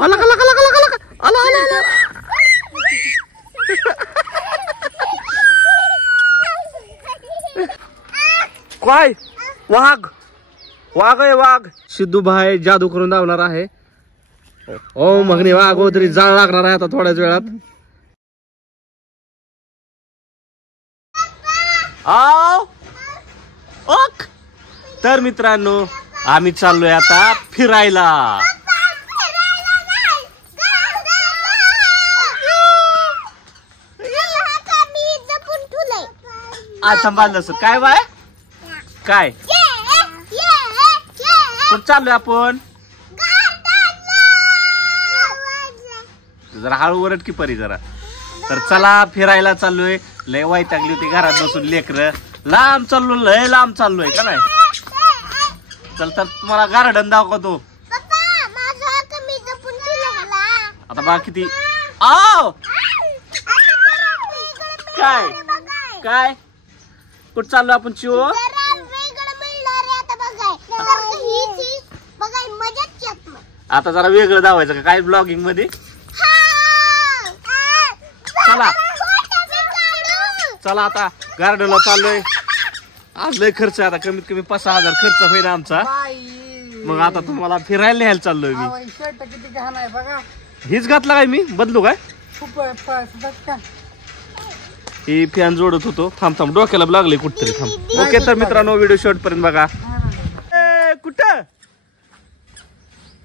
आला आला आला आला आला आला आला. काय वाघ वाघ आहे वाघ. सिद्धू भाई जादू करून धावणार आहे. ओ मगनी वाघ हो तरी जाळ लागणार आहे आता थोड्याच वेळात. ओक तर मित्रांनो आम्ही चाललोय आता फिरायला. आता बांधलं असं काय बाय काय कुठं चाललोय आपण. जरा हळू ओरड की परी जरा. तर चला फिरायला चाललोय. लय वैतागली होती घरात बसून लेकर. लांब चाललो लय लांब चाललोय का नाही. चल तर तुम्हाला गार्डन दाखवतो. आता बा किती आव काय काय कुठं चाललो आपण चिओ. आता जरा वेगळं दावायचं का काय ब्लॉगिंग मध्ये. चला चला आता गार्डनला चाललोय. आज लय खर्च आता कमीत कमी 5,000 खर्च होईल आमचा. मग आता तुम्हाला फिरायला न्यायला चाललोय मी. हीच घातला काय मी बदलू काय. ही फॅन जोडत होतो. थांब थांब डोक्याला लागले कुठतरी थांब. ओके तर मित्रांनो व्हिडिओ शेवट पर्यंत बघा. कुठं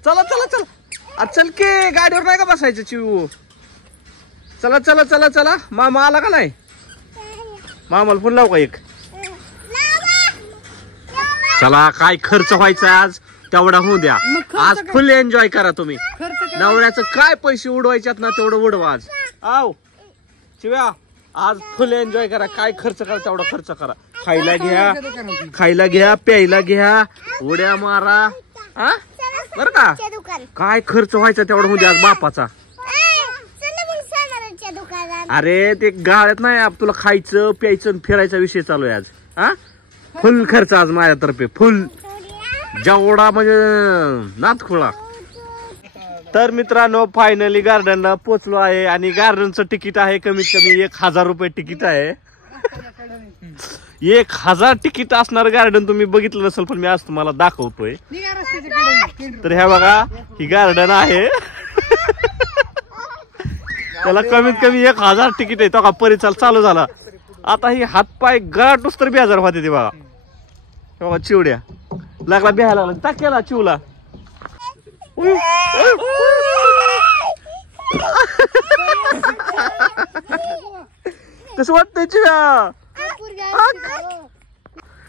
चला चला चला चल की गाडीवर नाही का बसायचं चिऊ. चला चला चला चला. मामा आला का नाही. मामाला फोन लावू का एक. चला काय खर्च व्हायचा आज तेवढा होऊ द्या. आज फुल एन्जॉय करा तुम्ही. नवऱ्याचं काय पैसे उडवायच्यात ना तेवढं उडवा आज. आव चिव्या आज फुल एन्जॉय करा. काय खर्च करा तेवढा खर्च करा. खायला घ्या प्यायला घ्या उड्या मारा हा बर का. काय खर्च व्हायचा तेवढा होऊ द्या आज बापाचा. अरे ते गाळ्यात नाही तुला खायचं प्यायचं फिरायचा विषय चालू आहे आज. हा फुल खर्च आज माझ्यातर्फे फुल जेवढा म्हणजे नातखुळा. तर मित्रांनो फायनली गार्डनला पोचलो आहे. आणि गार्डनचं तिकीट आहे कमीत कमी 1,000 रुपये तिकीट आहे. 1,000 तिकीट असणार गार्डन तुम्ही बघितलं नसेल पण मी आज तुम्हाला दाखवतोय. तर ह्या बघा ही गार्डन आहे. त्याला कमीत कमी 1,000 तिकीट आहे. तो का परिचाल चालू झाला आता. ही हातपाय गाठूस तर बेजार होते ते बघा. बघा चिवड्या लागला बिहायला लागला टाक्याला चिवला. कसं वाटतंय चिव्या.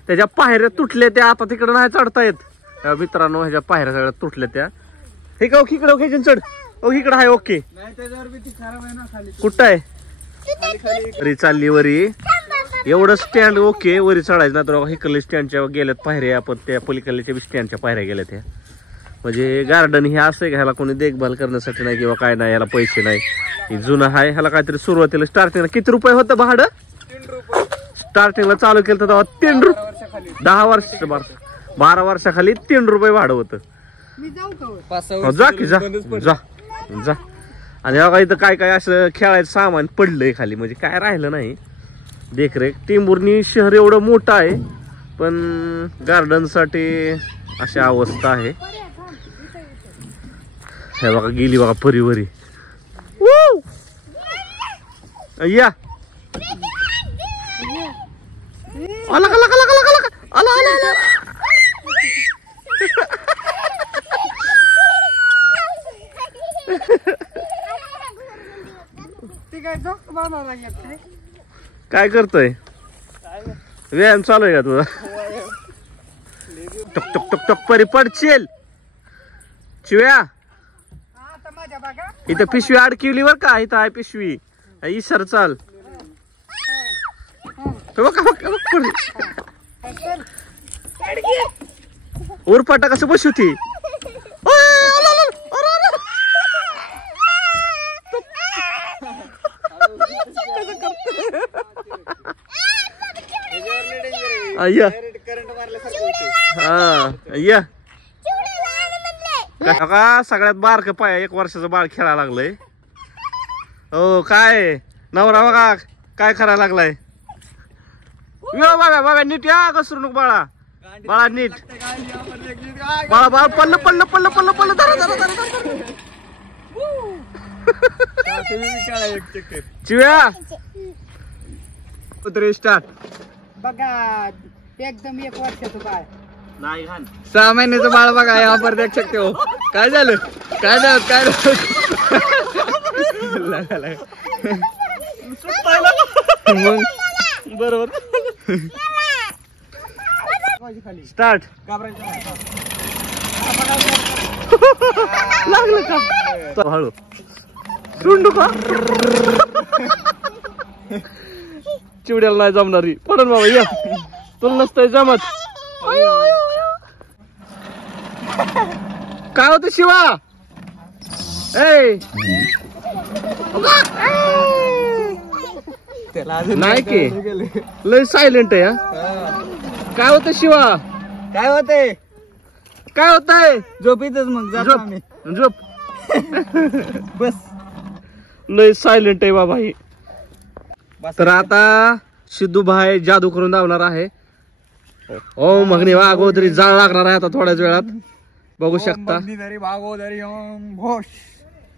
त्याच्या पायऱ्या तुटल्या त्या आता तिकडे नाही चढता येत मित्रांनो. ह्याच्या पायऱ्या सगळ्या तुटल्या त्या. हे का इकडे ओके चढ. इकडे आहे ओके. कुठं आहे वरी चालली वरी. एवढं स्टँड ओके वरी चढायचं ना तर इकडल्या स्टँडच्या गेल्यात पायऱ्या. आपण त्या पलीकडल्याच्या स्टँडच्या पायऱ्या गेल्या त्या. म्हणजे गार्डन हे असं आहे का ह्याला कोणी देखभाल करण्यासाठी नाही किंवा काय नाही. याला पैसे नाही. जुनं आहे. ह्याला काहीतरी सुरुवातीला स्टार्टिंगला किती रुपये होतं भाडं. स्टार्टिंगला चालू केलं तर 3 रुपये. 10 वर्ष 12 वर्षाखाली 3 रुपये भाडं होतं. जा की जा जा जा. आणि बघा इथं काय काय असं खेळायचं सामान पडलंय खाली. म्हणजे काय राहिलं नाही देखरेख. टेंभुर्णी शहर एवढं मोठं आहे पण गार्डन साठी अशी अवस्था आहे. हे बघा गेली बघा परिवरी. या आला आला आला आला आला आला आला. काय करतोय व्यायाम चालू आहे का तुझा. टक टक टक टक परी पडशील चिव्या. इथं पिशवी अडकिवली बर का. इथं आहे पिशवी. इसर चाल. उरफाटा कसं बसवती. का सगळ्यात बारक पाय 1 वर्षाचं बाळ खेळायला लागलंय. हो काय नवरा बघा काय करायला लागलाय. बाबा बाबा नीट या घसरू नको बाळा. बाळा नीट बाळा बाळा पल्ल पल्ल पल्ल पल्ल पल्ल धरा धरा धरा. चिव्या उतरे स्टार्ट. बघा एकदम 1 वर्षाचं बाळ नाही घाण 6 महिन्याचं बाळ बघा यहाँ पर देख सकते हो. काय झालं काय झालं काय मग बरोबर स्टार्ट. लागलं का हळू रुंडू का चिवड्याला नाही जमणारी पडन बाबा या तुला नसतंय जमत. काय होत शिवा ए नाही की लय सायलेंट आहे. काय होत शिवा काय होतंय काय होतंय. झोपीतच मग जातो आम्ही. झोप बस लय सायलेंट आहे बाबा ही. तर आता सिद्धू भाई जादू करून धावणार आहे. ओ मगनी वागोदरी जाळ लागणार आहे आता थोड्याच वेळात बघू शकता.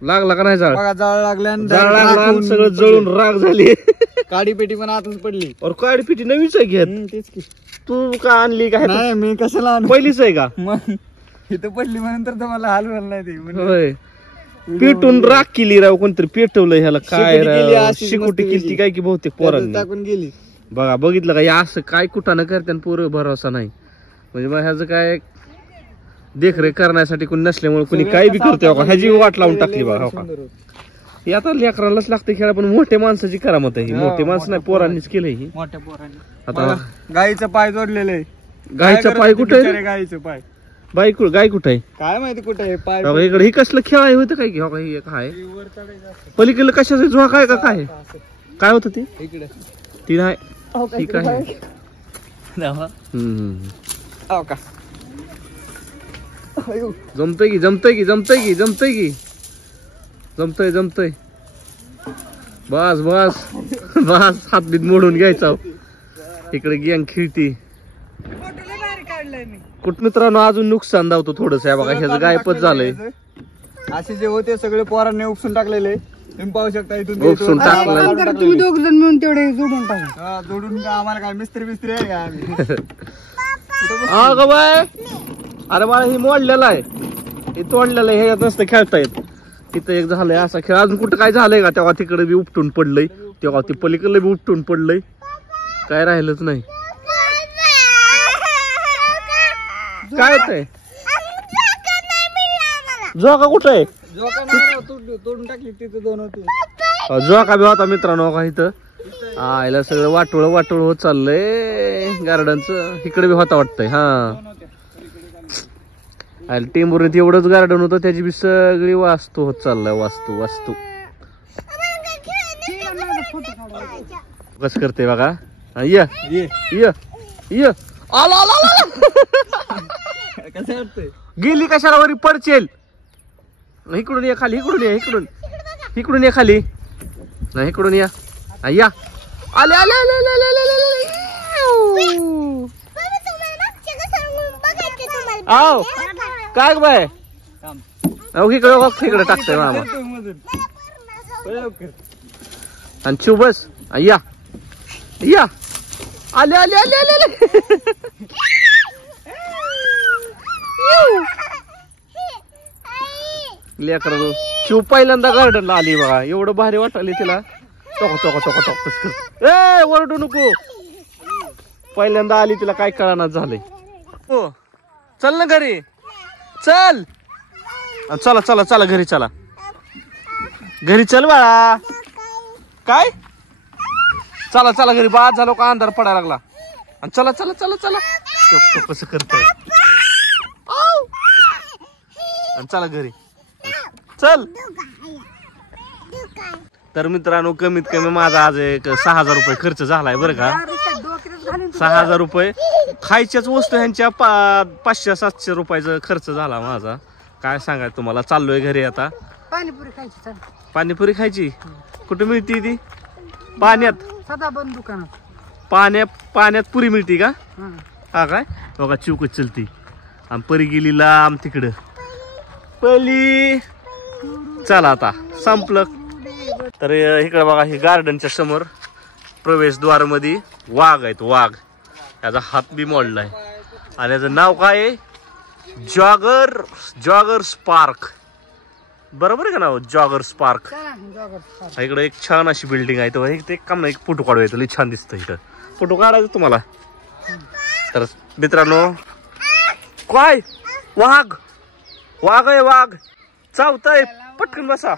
लागला का नाही जाळ. जाळ लागल्या जाळ लागला सगळं जळून राग झाली. काडी पेटी पण आतच पडली. और काडी पिटी नवीच आहे घेत. तेच की तू का आणली काय नाही मी कशाला आणू? पहिलीच आहे का मग इथं पडली म्हणून तर मला हलवलं नाही ते. होय पेटून राग केली राव कोणतरी पेटवलं ह्याला काय शिकुटी केली, राव अशीच शिकुटी मस्त केली केली. काय की बहुतेक पोरांनी टाकून गेली. बघा बघितलं का हे असं काय कुठानं करते पोरं भरोसा नाही. म्हणजे मग ह्याचं काय देखरेख करण्यासाठी कोणी नसल्यामुळे कोणी काय बी करते बघा ह्याची वाट लावून टाकली बघा. हो का हे आता लेकरांनाच लागते खेळा पण मोठ्या माणसाची करामत आहे ही. मोठे माणसं नाही पोरांनीच केलंय ही. मोठ्या पोरांनी आता गाईचं पाय जोडलेलं आहे. गायचा पाय कुठे आहे. गाईचं पाय गाय कुठे आहे. काय माहिती कुठे आहे पाय. बघा इकडे ही कसलं खेळाय होतं काय की हो का ही काय पलीकडलं कशाचं झोका आहे का काय काय होतं ते इकडे ती नाही ठीक आहे. हो का जमतय की जमतय की जमतय की जमतय की जमतय जमतय. बस बस बस हातबीत मोडून घ्यायचा. इकडे गँग खेळती कुठ मित्रांनो अजून नुकसान दावतो थोडस. बघा ह्याचं गायपच झालंय. असे जे होते सगळे पोरांनी उपसून टाकलेले तुम्ही पाहू शकता. इथून उपसून टाकलं तुम्ही 2 जण मिळून तेवढे जोडून टाका. जोडून का आम्हाला काय मिस्त्री बिस्त्री आहे का आम्ही. हा ग बाय अरे बाळा ही मोडलेलं आहे हे तोडलेलं आहे ह्याच्यात नसतं खेळता येत. तिथं एक झालंय असा खेळ. अजून कुठं काय झालंय का तेव्हा तिकडे बी उपटून पडलंय तेव्हा ते पलीकडे बी उपटून पडलंय काय राहिलंच नाही. काय होतंय झोका कुठं आहे. तोडून टाकली तिथे 2 होती. झोका बी होता मित्रांनो का इथं. आयला सगळं वाटोळ वाटोळ होत चाललंय गार्डनचं. इकडे बी होता वाटतंय. हा टेंबुर्णीत एवढंच गार्डन होतं त्याची बी सगळी वास्तू होत चाललाय. वास्तू वास्तू कस करते बघा. ये ये ये आला आला कसं वाटतंय. गेली कशाला वरी पडचेल. इकडून ये खाली इकडून ये इकडून इकडून ये खाली नाही इकडून या या आले आले आले आले आले आले. आओ काय बाय इकडे टाकतोय मामा आणि शिव बस या या आले आले आले आले आले. लेकर शिव पहिल्यांदा गार्डनला आली बघा. एवढं भारी वाटले तिला. टोका टोका टोका टोका ए ओरडू नको. पहिल्यांदा आली तिला काय कळणार झालंय. हो चल ना घरी चल. चला चला चला घरी चला घरी चल बाळा. काय चला चला घरी बाद झालो का अंधार पडायला लागला. आणि चला चला चला चला कसं करताय. आणि चला घरी चल. तर मित्रांनो कमीत कमी माझा आज एक 6,000 रुपये खर्च झालाय बरं का. 6,000 रुपये खायच्याच वस्तू ह्यांच्या 500-700 रुपयाचा खर्च झाला माझा. काय सांगायचं तुम्हाला, चाललोय घरी आता. पाणीपुरी खायची चाल. पाणीपुरी खायची. कुठे मिळते ती? पाण्यात. सदा बंद दुकानात. पाण्यात पुरी मिळते का? हा. हा काय बघा चिवकच चलती. आणि परी गेली लांब तिकडं. पली चला आता संपलं. तर इकडे बघा हे गार्डनच्या समोर प्रवेशद्वार मध्ये वाघ आहेत. वाघ याचा हात बी मोडलाय. आणि याचं नाव काय आहे? Joggers park. बरोबर आहे का नाव? Joggers park. इकडे एक छान अशी बिल्डिंग आहे. तो एक काम नाही, एक फोटो काढू येतो. लई छान दिसतं इथं. फोटो काढायचा तुम्हाला. तर मित्रांनो, काय वाघ आहे. वाघ चावतय. पटकन बसा.